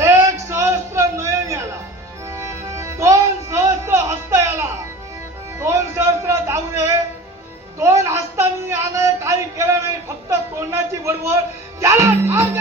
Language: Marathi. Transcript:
एक सहस्त्र नयन याला, 2 सहस्त्र हस्त याला, 2 सहस्त्र दावणे, 2 हस्तांनी यानं काही केलं नाही, फक्त तोंडाची बडबड त्याला ठार